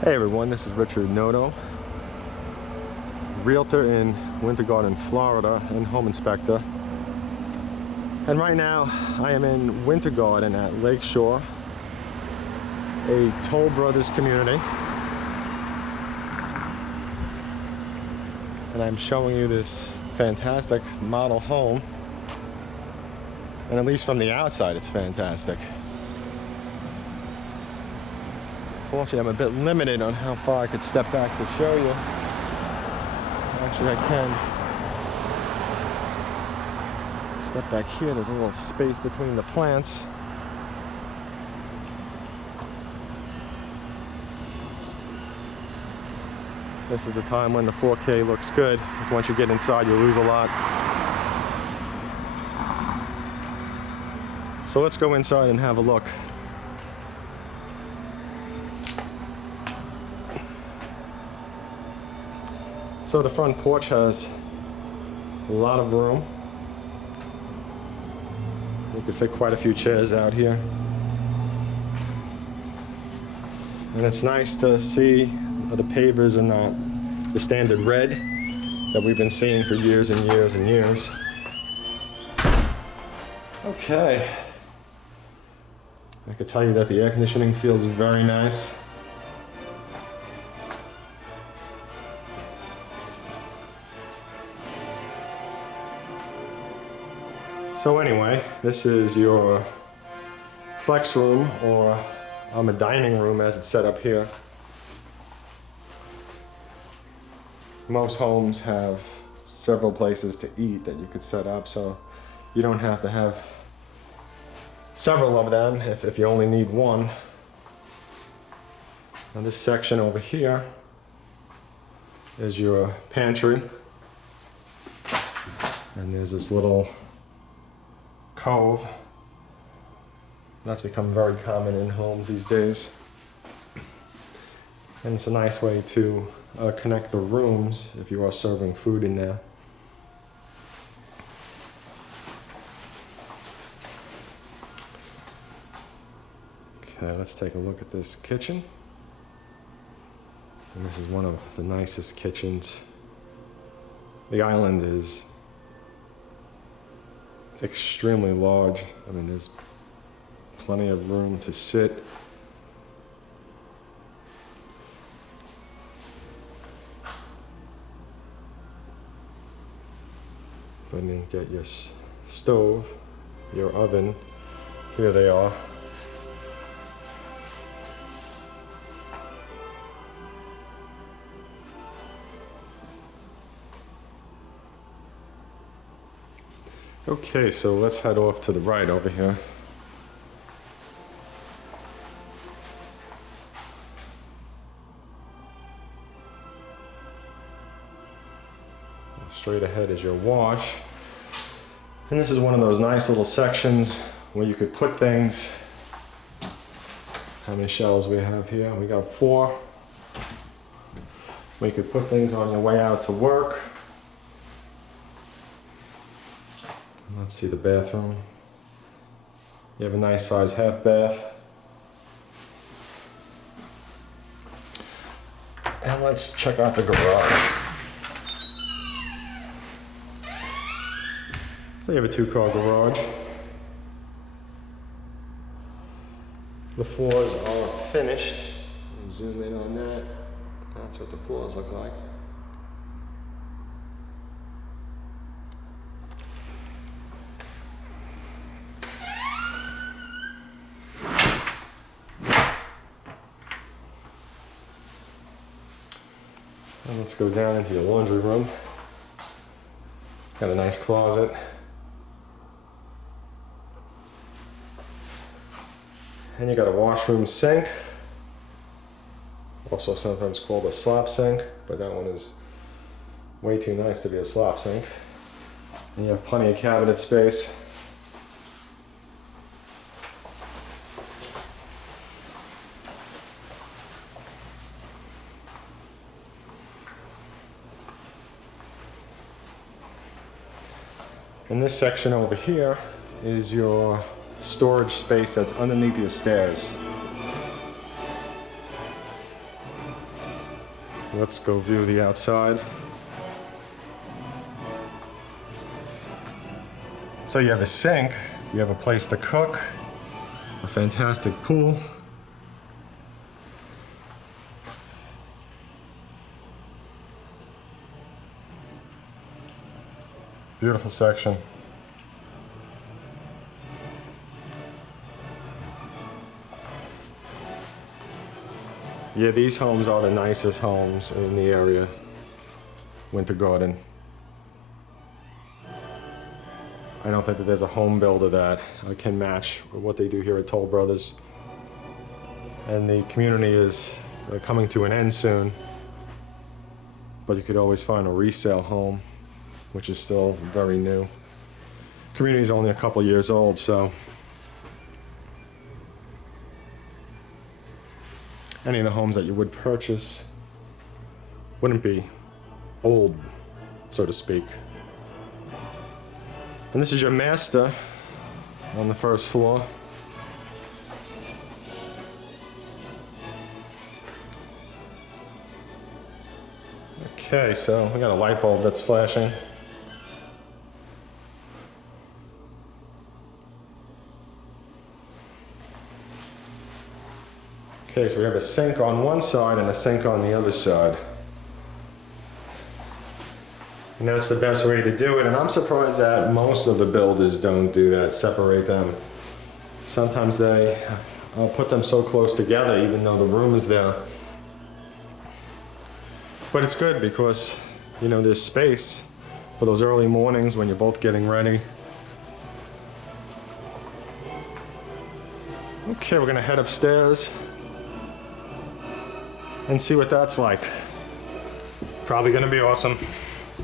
Hey everyone, this is Richard Noto, Realtor in Winter Garden, Florida, and home inspector. And right now I am in Winter Garden at Lakeshore, a Toll Brothers community. And I'm showing you this fantastic model home. And at least from the outside, it's fantastic. Unfortunately, I'm a bit limited on how far I could step back to show you. Actually, I can step back here. There's a little space between the plants. This is the time when the 4K looks good, because once you get inside, you lose a lot. So let's go inside and have a look. So the front porch has a lot of room. You could fit quite a few chairs out here. And it's nice to see the pavers are not the standard red that we've been seeing for years and years and years. Okay. I could tell you that the air conditioning feels very nice. So anyway, this is your flex room, or a dining room as it's set up here. Most homes have several places to eat that you could set up, so you don't have to have several of them if you only need one. Now this section over here is your pantry, and there's this little cove. That's become very common in homes these days. And it's a nice way to connect the rooms if you are serving food in there. Okay, let's take a look at this kitchen. And this is one of the nicest kitchens. The island is extremely large. I mean, there's plenty of room to sit. But then get your stove, your oven. Here they are. Okay, so let's head off to the right over here. Straight ahead is your wash. And this is one of those nice little sections where you could put things. How many shelves we have here? We got 4. Where you could put things on your way out to work. Let's see the bathroom. You have a nice size half bath. And let's check out the garage. So you have a 2-car garage. The floors are finished. Zoom in on that. That's what the floors look like. And let's go down into your laundry room. Got a nice closet. And you got a washroom sink, also sometimes called a slop sink, but that one is way too nice to be a slop sink. And you have plenty of cabinet space. And this section over here is your storage space that's underneath your stairs. let's go view the outside. So you have a sink, you have a place to cook, a fantastic pool. Beautiful section. Yeah, these homes are the nicest homes in the area. Winter Garden. I don't think that there's a home builder that can match what they do here at Toll Brothers. And the community is coming to an end soon. But you could always find a resale home, which is still very new. Community is only a couple years old, so any of the homes that you would purchase wouldn't be old, so to speak. And this is your master on the first floor. Okay, so we got a light bulb that's flashing. Okay, so we have a sink on one side and a sink on the other side. And that's the best way to do it, and I'm surprised that most of the builders don't do that, separate them. Sometimes they put them so close together even though the room is there. But it's good because, you know, there's space for those early mornings when you're both getting ready. Okay, we're gonna head upstairs and see what that's like. Probably gonna be awesome.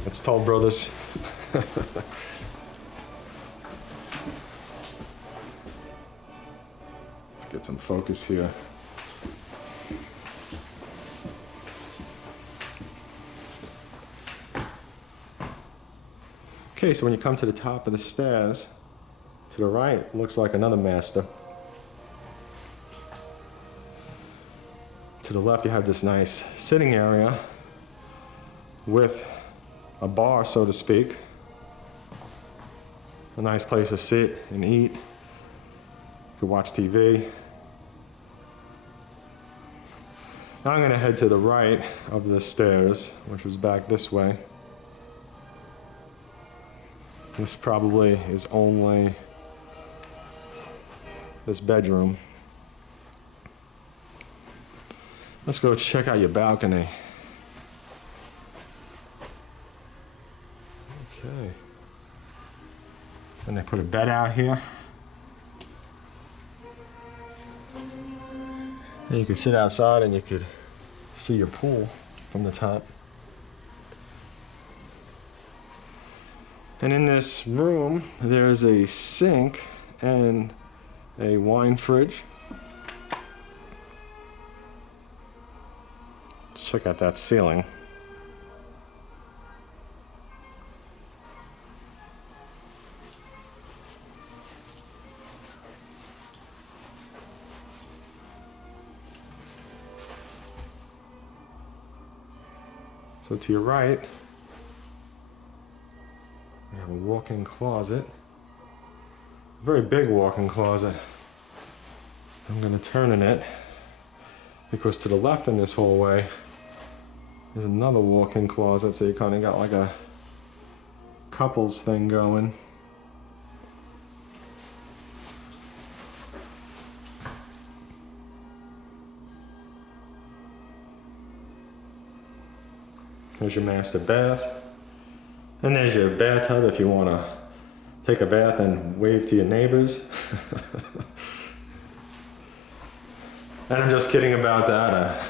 It's Toll Brothers. Let's get some focus here. Okay, so when you come to the top of the stairs, to the right looks like another master. To the left you have this nice sitting area with a bar, so to speak. A nice place to sit and eat. You can watch TV. Now I'm gonna head to the right of the stairs, which was back this way. This probably is only this bedroom. Let's go check out your balcony. Okay. And they put a bed out here. And you can sit outside and you could see your pool from the top. And in this room, there's a sink and a wine fridge. Check out that ceiling. So to your right, we have a walk-in closet. A very big walk-in closet. I'm going to turn in it because to the left in this hallway there's another walk-in closet, so you kind of got like a couples thing going. There's your master bath. And there's your bathtub if you want to take a bath and wave to your neighbors. And I'm just kidding about that.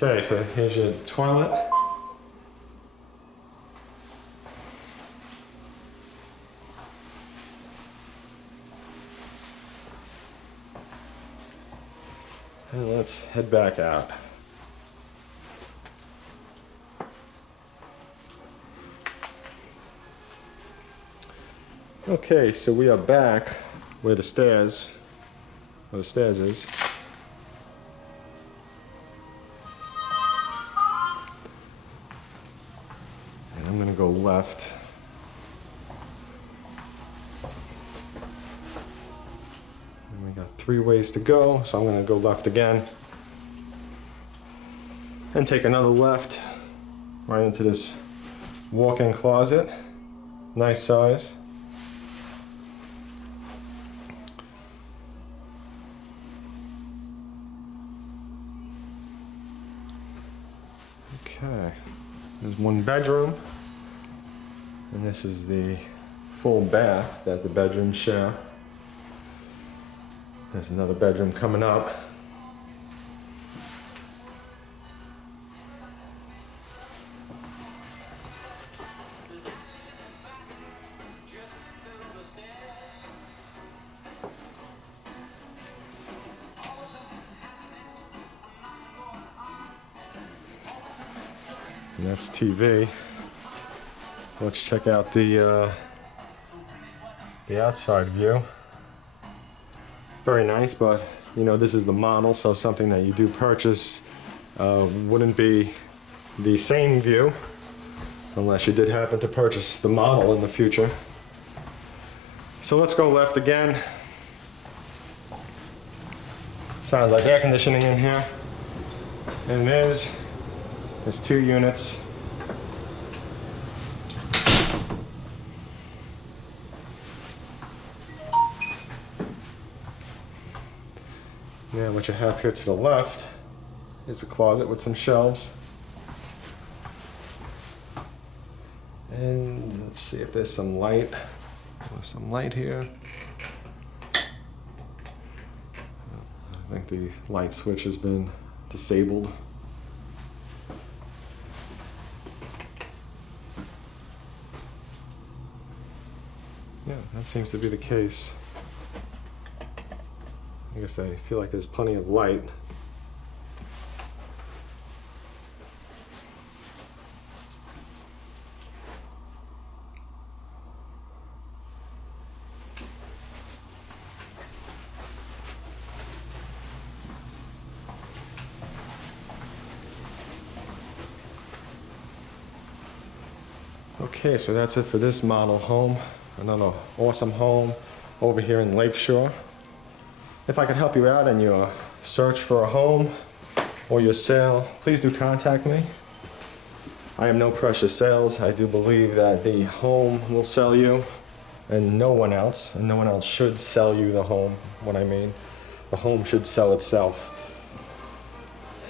Okay, so here's your toilet. And let's head back out. Okay, so we are back where the stairs is. And I'm gonna go left. And we got 3 ways to go, so I'm gonna go left again. And take another left right into this walk-in closet. Nice size. Okay, there's 1 bedroom, and this is the full bath that the bedrooms share. There's another bedroom coming up. And that's TV. Let's check out the outside view. Very nice, but you know, this is the model, so something that you do purchase wouldn't be the same view unless you did happen to purchase the model in the future. So let's go left again. Sounds like air conditioning in here, and it is. There's 2 units. Now what you have here to the left is a closet with some shelves. And let's see if there's some light. There's some light here. I think the light switch has been disabled. Yeah, that seems to be the case. I guess I feel like there's plenty of light. Okay, so that's it for this model home. Another awesome home over here in Lakeshore. If I could help you out in your search for a home or your sale, please do contact me. I am no pressure sales. I do believe that the home will sell you and no one else should sell you the home. What I mean, the home should sell itself.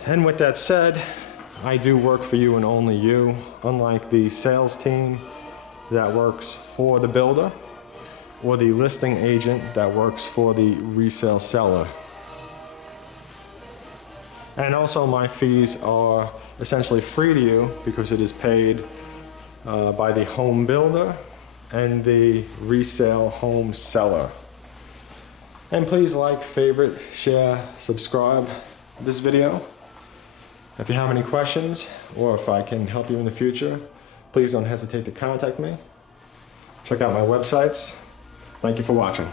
And with that said, I do work for you and only you, unlike the sales team that works for the builder or the listing agent that works for the resale seller. And also my fees are essentially free to you because it is paid by the home builder and the resale home seller. And please like, favorite, share, subscribe this video. If you have any questions or if I can help you in the future, please don't hesitate to contact me. Check out my websites. Thank you for watching.